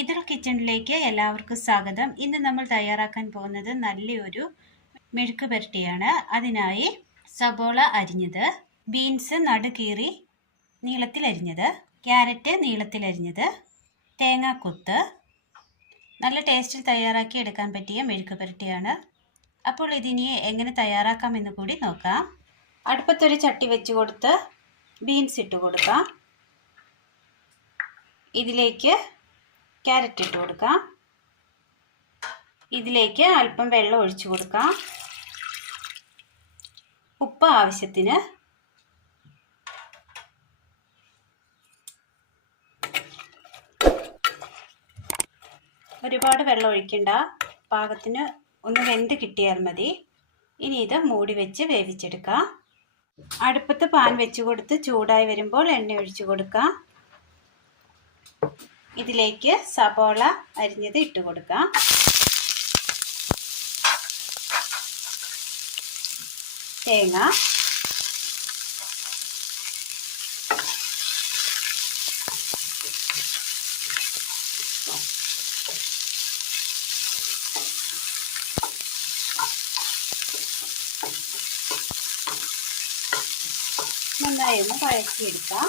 ഇതിൽ കിച്ചണിലേക്ക് എല്ലാവർക്കും സ്വാഗതം. ഇന്ന് നമ്മൾ തയ്യാറാക്കാൻ പോകുന്നത് നല്ലൊരു മെഴുക്ക് പുരട്ടിയാണ്. അതിനായി സബോള അരിഞ്ഞത് ബീൻസ് നടുകീറി നീളത്തിൽ അരിഞ്ഞത് ക്യാരറ്റ് നീളത്തിൽ അരിഞ്ഞത് തേങ്ങാക്കൊത്ത് നല്ല ടേസ്റ്റിൽ തയ്യാറാക്കി എടുക്കാൻ പറ്റിയ മെഴുക്ക് പുരട്ടിയാണ്. അപ്പോൾ ഇതിനി എങ്ങനെ തയ്യാറാക്കാമെന്ന് കൂടി നോക്കാം. അടുപ്പത്തൊരു ചട്ടി വെച്ച് കൊടുത്ത് ബീൻസ് ഇട്ട് കൊടുക്കാം. ഇതിലേക്ക് ക്യാരറ്റ് ഇട്ട് കൊടുക്കാം. ഇതിലേക്ക് അല്പം വെള്ളം ഒഴിച്ചു കൊടുക്കാം. ഉപ്പ് ആവശ്യത്തിന്. ഒരുപാട് വെള്ളം ഒഴിക്കണ്ട. പാകത്തിന് ഒന്ന് വെന്ത് കിട്ടിയാൽ മതി. ഇനി ഇത് മൂടി വെച്ച് വേവിച്ചെടുക്കാം. അടുപ്പത്ത് പാൻ വെച്ച് കൊടുത്ത് ചൂടായി വരുമ്പോൾ എണ്ണ ഒഴിച്ചു കൊടുക്കാം. ഇതിലേക്ക് സബോള അരിഞ്ഞത് ഇട്ട് കൊടുക്കാം. തേങ്ങ. നന്നായി ഒന്ന് വഴറ്റിയെടുക്കാം.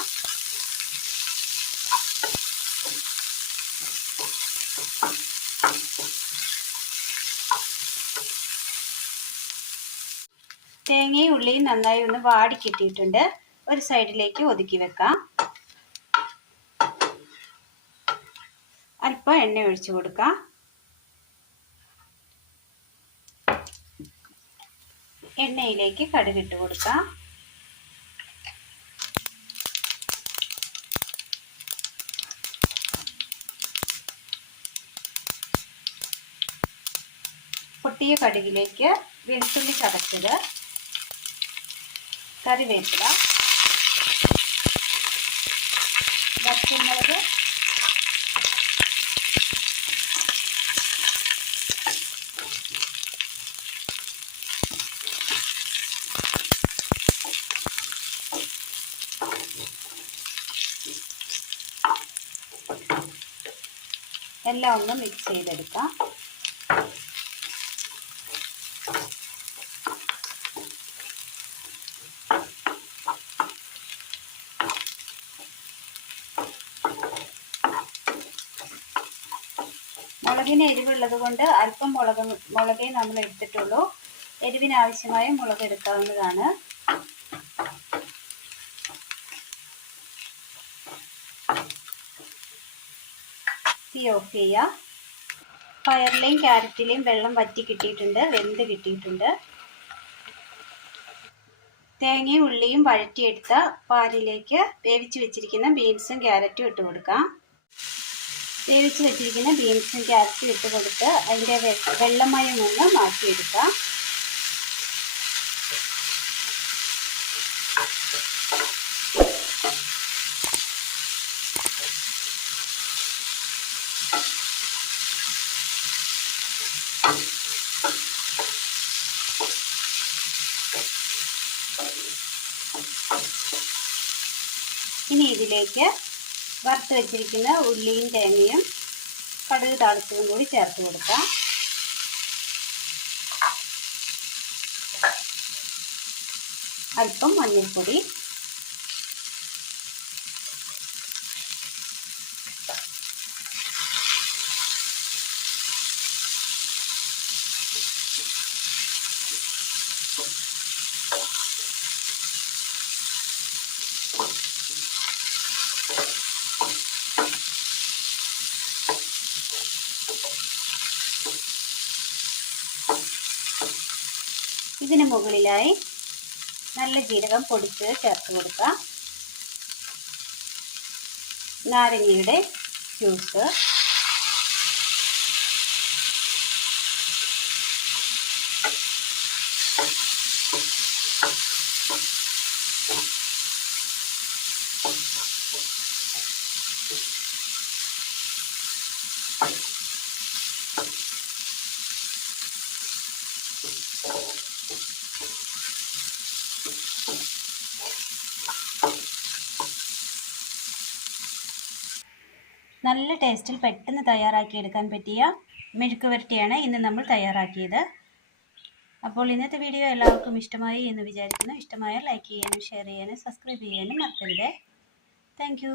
തേങ്ങയും ഉള്ളിയും നന്നായി ഒന്ന് വാടി കിട്ടിയിട്ടുണ്ട്. ഒരു സൈഡിലേക്ക് ഒതുക്കി വെക്കാം. അല്പം എണ്ണ ഒഴിച്ചു കൊടുക്കാം. എണ്ണയിലേക്ക് കടുകിട്ട് കൊടുക്കാം. പൊട്ടിയ കടുകിലേക്ക് വെളുത്തുള്ളി ചതച്ചത് കറിവേപ്പില പച്ചമുളക് എല്ലാം ഒന്ന് മിക്സ് ചെയ്തെടുക്കാം. മുളകിന് എരിവുള്ളത് കൊണ്ട് അല്പം മുളക് മുളകേ നമ്മൾ എടുത്തിട്ടുള്ളൂ. എരിവിനാവശ്യമായ മുളക് എടുക്കാവുന്നതാണ്. തീ ഓഫ് ചെയ്യുക പയറിലെയും ക്യാരറ്റിലെയും വെള്ളം വറ്റി കിട്ടിയിട്ടുണ്ട് വെന്ത് കിട്ടിയിട്ടുണ്ട്. തേങ്ങയും ഉള്ളിയും വഴറ്റിയെടുത്ത പാലിലേക്ക് വേവിച്ച് വെച്ചിരിക്കുന്ന ബീൻസും ക്യാരറ്റും ഇട്ട് കൊടുക്കാം. വേവിച്ച് വെച്ചിരിക്കുന്ന ബീൻസും ക്യാരറ്റും ഇട്ട് കൊടുത്ത് അതിന്റെ വെള്ളമയം ഒന്ന് മാറ്റിയെടുക്കാം. ഇനി ഇതിലേക്ക് വറുത്ത് വെച്ചിരിക്കുന്ന ഉള്ളിയും തേങ്ങയും കടുക് താളിച്ചതും കൂടി ചേർത്ത് കൊടുക്കാം അല്പം മഞ്ഞൾപ്പൊടി ഇതിന് മുകളിലായി നല്ല ജീരകം പൊടിച്ച് ചേർത്ത് കൊടുക്കാം നാരങ്ങയുടെ ജ്യൂസ് നല്ല ടേസ്റ്റിൽ പെട്ടെന്ന് തയ്യാറാക്കിയെടുക്കാൻ പറ്റിയ മെഴുക്ക് വരട്ടിയാണ് ഇന്ന് നമ്മൾ തയ്യാറാക്കിയത്. അപ്പോൾ ഇന്നത്തെ വീഡിയോ എല്ലാവർക്കും ഇഷ്ടമായി എന്ന് വിചാരിക്കുന്നു. ഇഷ്ടമായ ലൈക്ക് ചെയ്യാനും ഷെയർ ചെയ്യാനും സബ്സ്ക്രൈബ് ചെയ്യാനും മറക്കരുത്. താങ്ക്